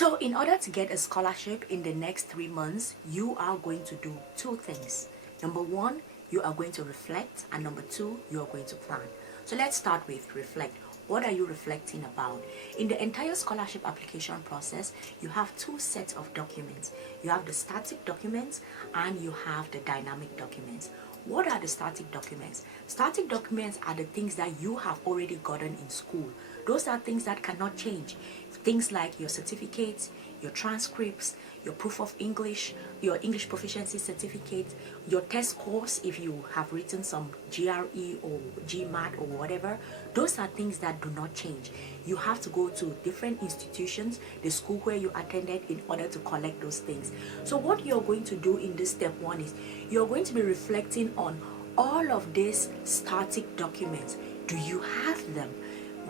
So in order to get a scholarship in the next 3 months, you are going to do two things. Number one, you are going to reflect, and number two, you are going to plan. So let's start with reflect. What are you reflecting about? In the entire scholarship application process, you have two sets of documents. You have the static documents and you have the dynamic documents. What are the static documents? Static documents are the things that you have already gotten in school. Those are things that cannot change. Things like your certificates, your transcripts, your proof of English, your English proficiency certificate, your test course if you have written some GRE or GMAT or whatever. Those are things that do not change. You have to go to different institutions, the school where you attended, in order to collect those things. So what you're going to do in this step one is you're going to be reflecting on all of these static documents. Do you have them?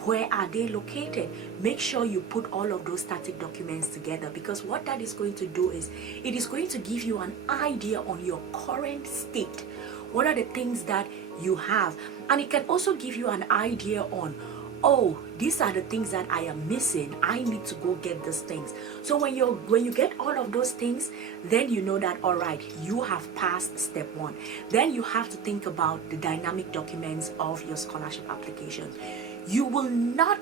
Where are they located? Make sure you put all of those static documents together, because what that is going to do is it is going to give you an idea on your current state. What are the things that you have? And it can also give you an idea on, oh, these are the things that I am missing. I need to go get these things. So when you get all of those things, then you know that, all right, you have passed step one. Then you have to think about the dynamic documents of your scholarship application. You will not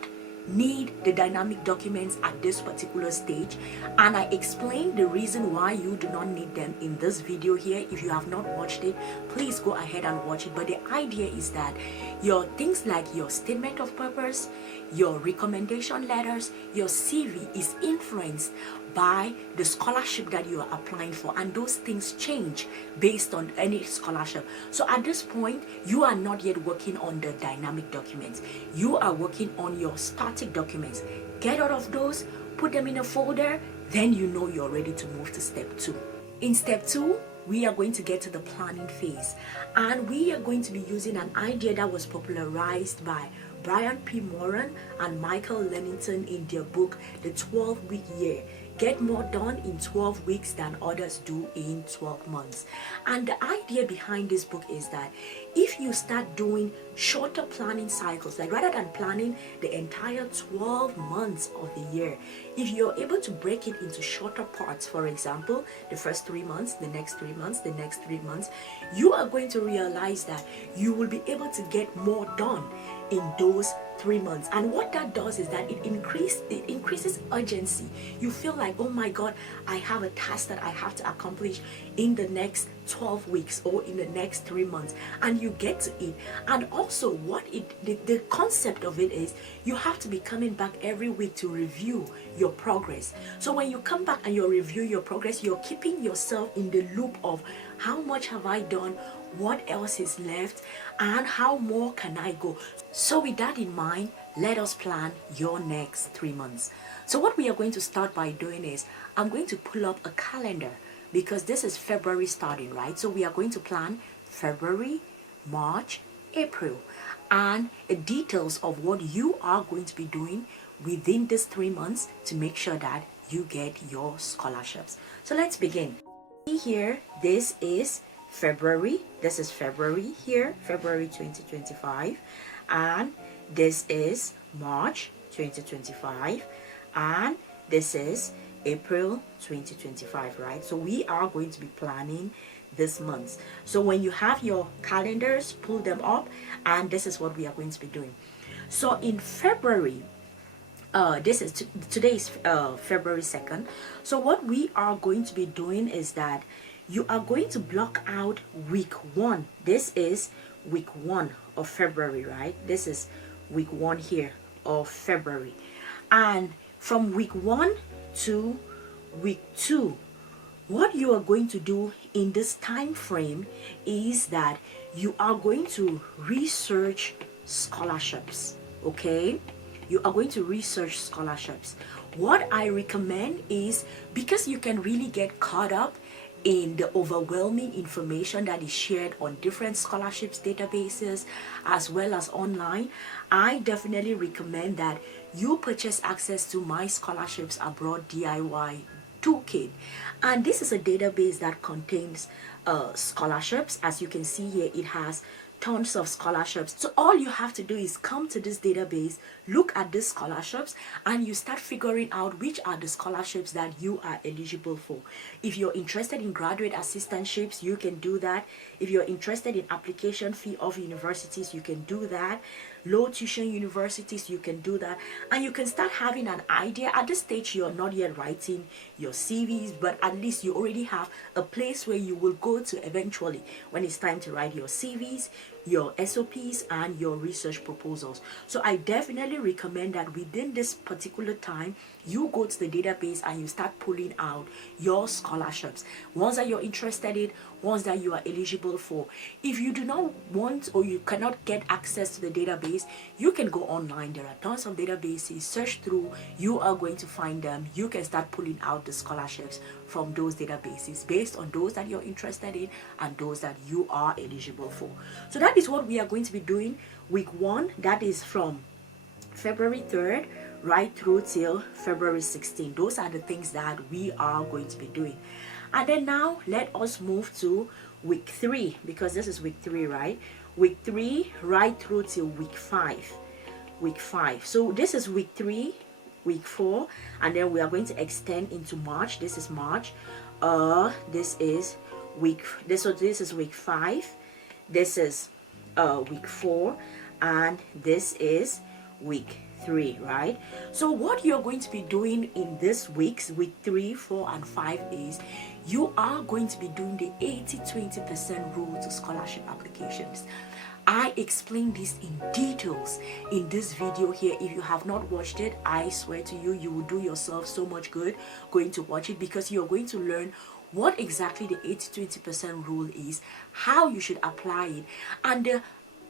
need the dynamic documents at this particular stage, and I explained the reason why you do not need them in this video here. If you have not watched it, please go ahead and watch it. But the idea is that your things like your statement of purpose, your recommendation letters, your CV is influenced by the scholarship that you are applying for, and those things change based on any scholarship. So at this point, you are not yet working on the dynamic documents. You are working on your static documents. Get out of those, put them in a folder, then you know you're ready to move to step two. In step two, we are going to get to the planning phase, and we are going to be using an idea that was popularized by Brian P. Moran and Michael Lennington in their book, The 12-Week Year. Get more done in 12 weeks than others do in 12 months. And the idea behind this book is that if you start doing shorter planning cycles, like rather than planning the entire 12 months of the year, if you're able to break it into shorter parts, for example, the first 3 months, the next 3 months, the next 3 months, you are going to realize that you will be able to get more done in those 3 months. And what that does is that it increases urgency. You feel like, oh my God, I have a task that I have to accomplish in the next 12 weeks or in the next 3 months, and you get to it. And also the concept of it is you have to be coming back every week to review your progress. So when you come back and you review your progress, you're keeping yourself in the loop of how much have I done, what else is left, and how more can I go. So with that in mind, let us plan your next 3 months. So what we are going to start by doing is I'm going to pull up a calendar, because this is February starting, right? So we are going to plan February, March, April, and the details of what you are going to be doing within these 3 months to make sure that you get your scholarships. So let's begin. See here, this is February. This is February here, February 2025, and this is March 2025, and this is April 2025, right? So we are going to be planning this month. So when you have your calendars, pull them up, and this is what we are going to be doing. So in February, today is February 2nd. So what we are going to be doing is that you are going to block out week 1. This is week 1 of February, right? This is week 1 here of February. And from week 1 to week 2, what you are going to do in this time frame is that you are going to research scholarships, okay? You are going to research scholarships. What I recommend is, because you can really get caught up in the overwhelming information that is shared on different scholarships databases as well as online, I definitely recommend that you purchase access to My Scholarships Abroad DIY Toolkit. And this is a database that contains scholarships. As you can see here, it has tons of scholarships. So all you have to do is come to this database, look at these scholarships, and you start figuring out which are the scholarships that you are eligible for. If you're interested in graduate assistantships, you can do that. If you're interested in application fee of universities, you can do that. Low tuition universities, you can do that. And you can start having an idea. At this stage, you're not yet writing your CVs, but at least you already have a place where you will go to eventually when it's time to write your CVs, your SOPs, and your research proposals. So I definitely recommend that within this particular time, you go to the database and you start pulling out your scholarships, ones that you're interested in, ones that you are eligible for. If you do not want or you cannot get access to the database, you can go online. There are tons of databases. Search through, you are going to find them. You can start pulling out the scholarships from those databases based on those that you're interested in and those that you are eligible for. So that is what we are going to be doing week 1. That is from February 3rd right through till February 16th. Those are the things that we are going to be doing. And then now let us move to week 3, because this is week 3, right? Week 3 right through till week 5. So this is week 3, week 4, and then we are going to extend into March. This is March. This is week 5. This is week 4, and this is week 3, right? So what you're going to be doing in this week's week 3, 4, and 5 is you are going to be doing the 80-20% rule to scholarship applications. I explain this in details in this video here. If you have not watched it, I swear to you, you will do yourself so much good going to watch it, because you're going to learn what exactly the 80-20% rule is, how you should apply it, and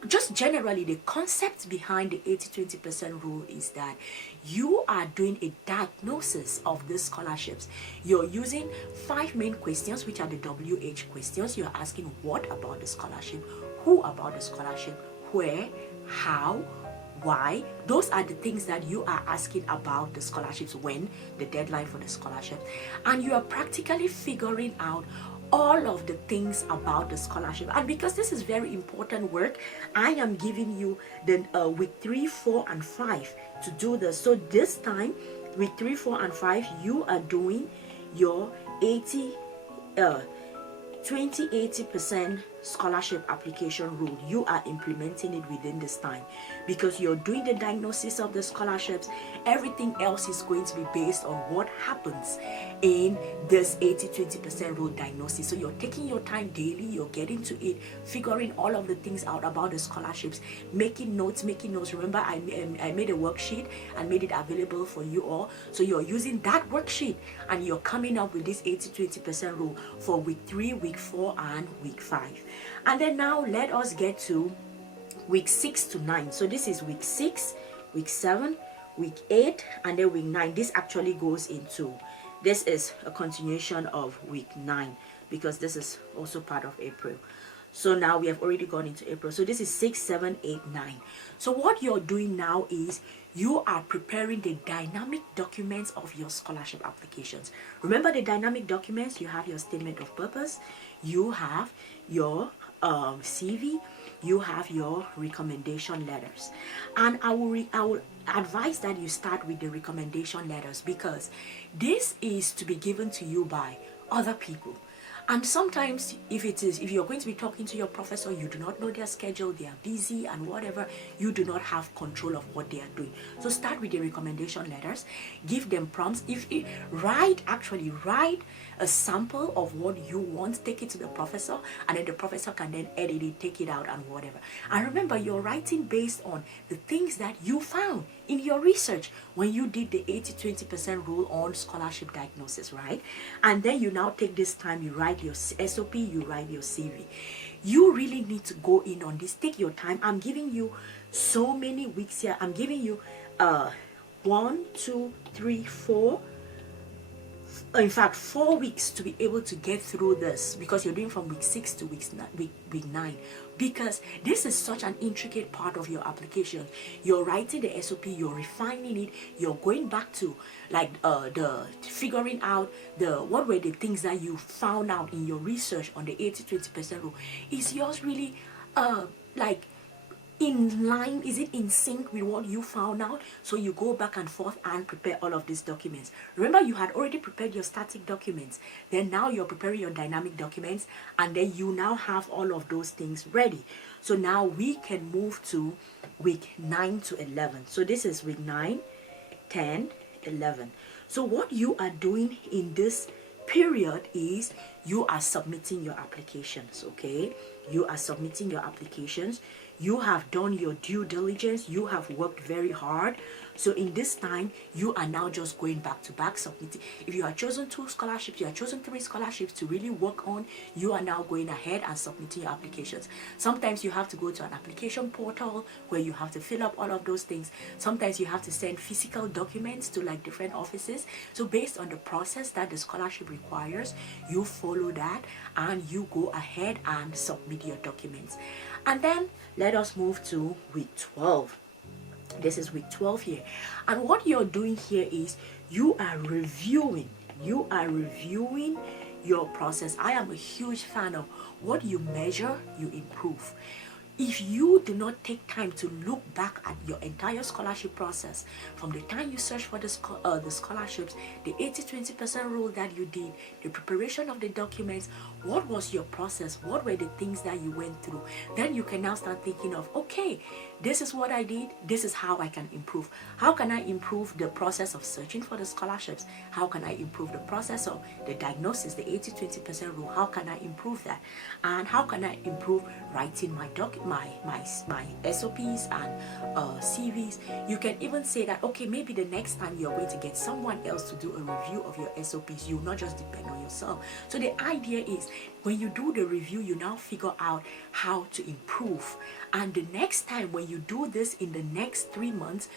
just generally the concept behind the 80-20% rule is that you are doing a diagnosis of these scholarships. You're using 5 main questions, which are the WH questions. You're asking what about the scholarship, who about the scholarship, where, how, why. Those are the things that you are asking about the scholarships, when, the deadline for the scholarship, and you are practically figuring out all of the things about the scholarship. And because this is very important work, I am giving you the week 3, 4, and 5 to do this. So this time, week 3, 4, and 5, you are doing your 20-80% scholarship application rule. You are implementing it within this time because you're doing the diagnosis of the scholarships. Everything else is going to be based on what happens in this 80-20% rule diagnosis. So you're taking your time daily, you're getting to it, figuring all of the things out about the scholarships, making notes. Remember, I made a worksheet and made it available for you all. So you're using that worksheet and you're coming up with this 80-20% rule for week 3, week 4, and week 5. And then now let us get to week 6 to 9. So this is week 6, week 7, week 8, and then week 9. This actually goes into, this is a continuation of week 9 because this is also part of April. So now we have already gone into April. So this is 6, 7, 8, 9. So what you're doing now is you are preparing the dynamic documents of your scholarship applications. Remember the dynamic documents? You have your statement of purpose, you have your CV, you have your recommendation letters. And I will advise that you start with the recommendation letters because this is to be given to you by other people. And sometimes if you're going to be talking to your professor, you do not know their schedule, they are busy and whatever, you do not have control of what they are doing. So start with the recommendation letters, give them prompts. Write a sample of what you want, take it to the professor, and then the professor can then edit it, take it out and whatever. And remember, you're writing based on the things that you found in your research when you did the 80-20% rule on scholarship diagnosis, right? And then you now take this time, you write your SOP, you write your CV. You really need to go in on this. Take your time. I'm giving you so many weeks here. I'm giving you 1, 2, 3, 4. In fact, 4 weeks to be able to get through this because you're doing from week 6 to week 9, because this is such an intricate part of your application. You're writing the SOP, you're refining it, you're going back to like the figuring out what were the things that you found out in your research on the 80-20% rule. Is yours really like in line? Is it in sync with what you found out? So you go back and forth and prepare all of these documents. Remember, you had already prepared your static documents, then now you're preparing your dynamic documents, and then you now have all of those things ready. So now we can move to week 9 to 11. So this is week 9, 10, 11. So what you are doing in this period is you are submitting your applications. Okay, you are submitting your applications. You have done your due diligence. You have worked very hard. So in this time, you are now just going back to back submitting. If you have chosen 2 scholarships, you have chosen 3 scholarships to really work on, you are now going ahead and submitting your applications. Sometimes you have to go to an application portal where you have to fill up all of those things. Sometimes you have to send physical documents to like different offices. So based on the process that the scholarship requires, you follow that and you go ahead and submit your documents. And then let us move to week 12. This is week 12 here, and what you're doing here is you are reviewing your process. I am a huge fan of what you measure, you improve. If you do not take time to look back at your entire scholarship process, from the time you search for the scholarships, the 80-20% rule that you did, the preparation of the documents, what was your process, what were the things that you went through, then you can now start thinking of, okay, this is what I did, this is how I can improve. How can I improve the process of searching for the scholarships? How can I improve the process of the diagnosis, the 80-20% rule? How can I improve that? And how can I improve writing my SOPs and CVs? You can even say that, okay, maybe the next time you're going to get someone else to do a review of your SOPs, you will not just depend on yourself. So the idea is, when you do the review, you now figure out how to improve. And the next time when you do this in the next 3 months,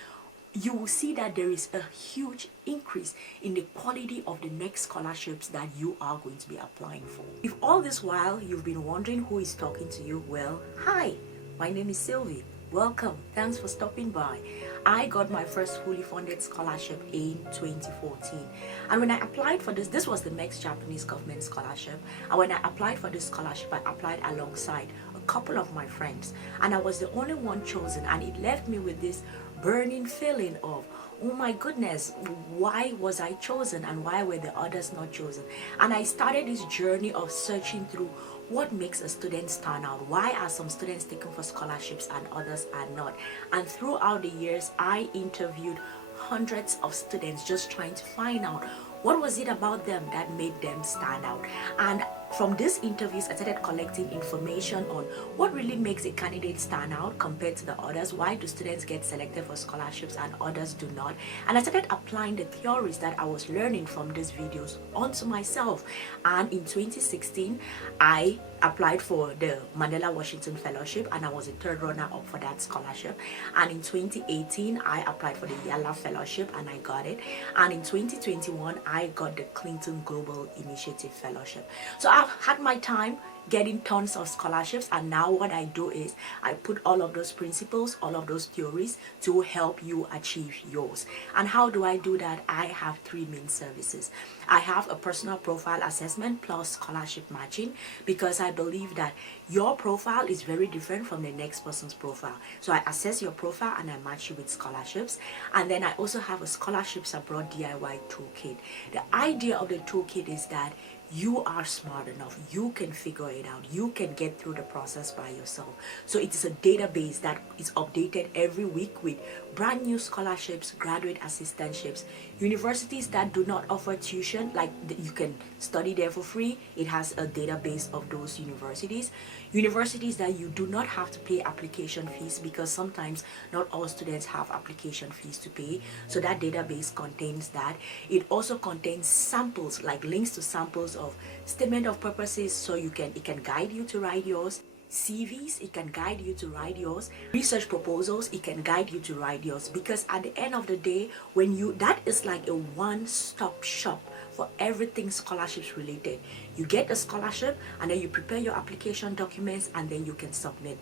you will see that there is a huge increase in the quality of the next scholarships that you are going to be applying for. If all this while you've been wondering who is talking to you, well, hi, my name is Sylvie. Welcome. Thanks for stopping by. I got my first fully funded scholarship in 2014. And when I applied for this was the MEX Japanese government scholarship. And when I applied for this scholarship, I applied alongside a couple of my friends. And I was the only one chosen. And it left me with this burning feeling of, oh my goodness, why was I chosen and why were the others not chosen? And I started this journey of searching through what makes a student stand out. Why are some students taken for scholarships and others are not? And throughout the years, I interviewed hundreds of students just trying to find out what was it about them that made them stand out. And from these interviews, I started collecting information on what really makes a candidate stand out compared to the others. Why do students get selected for scholarships and others do not? And I started applying the theories that I was learning from these videos onto myself. And in 2016, I applied for the Mandela Washington Fellowship, and I was a 3rd runner-up for that scholarship. And in 2018, I applied for the Yala Fellowship and I got it. And in 2021, I got the Clinton Global Initiative Fellowship. So I've had my time getting tons of scholarships, and now what I do is I put all of those principles, all of those theories to help you achieve yours. And how do I do that? I have 3 main services. I have a personal profile assessment plus scholarship matching, because I believe that your profile is very different from the next person's profile. So I assess your profile and I match you with scholarships. And then I also have a scholarships abroad DIY toolkit. The idea of the toolkit is that you are smart enough, you can figure it out, you can get through the process by yourself. So it is a database that is updated every week with brand new scholarships, graduate assistantships, universities that do not offer tuition, like you can study there for free. It has a database of those universities that you do not have to pay application fees, because sometimes not all students have application fees to pay. So that database contains that. It also contains samples, like links to samples of statement of purposes, so it can guide you to write yours. CVs, it can guide you to write yours. Research proposals, it can guide you to write yours. Because at the end of the day, that is like a one-stop shop for everything scholarships related. You get a scholarship and then you prepare your application documents and then you can submit.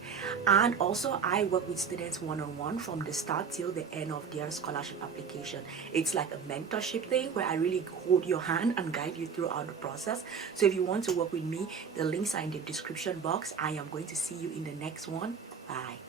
And also I work with students one-on-one from the start till the end of their scholarship application. It's like a mentorship thing where I really hold your hand and guide you throughout the process. So if you want to work with me, the links are in the description box. I am going to see you in the next one. Bye.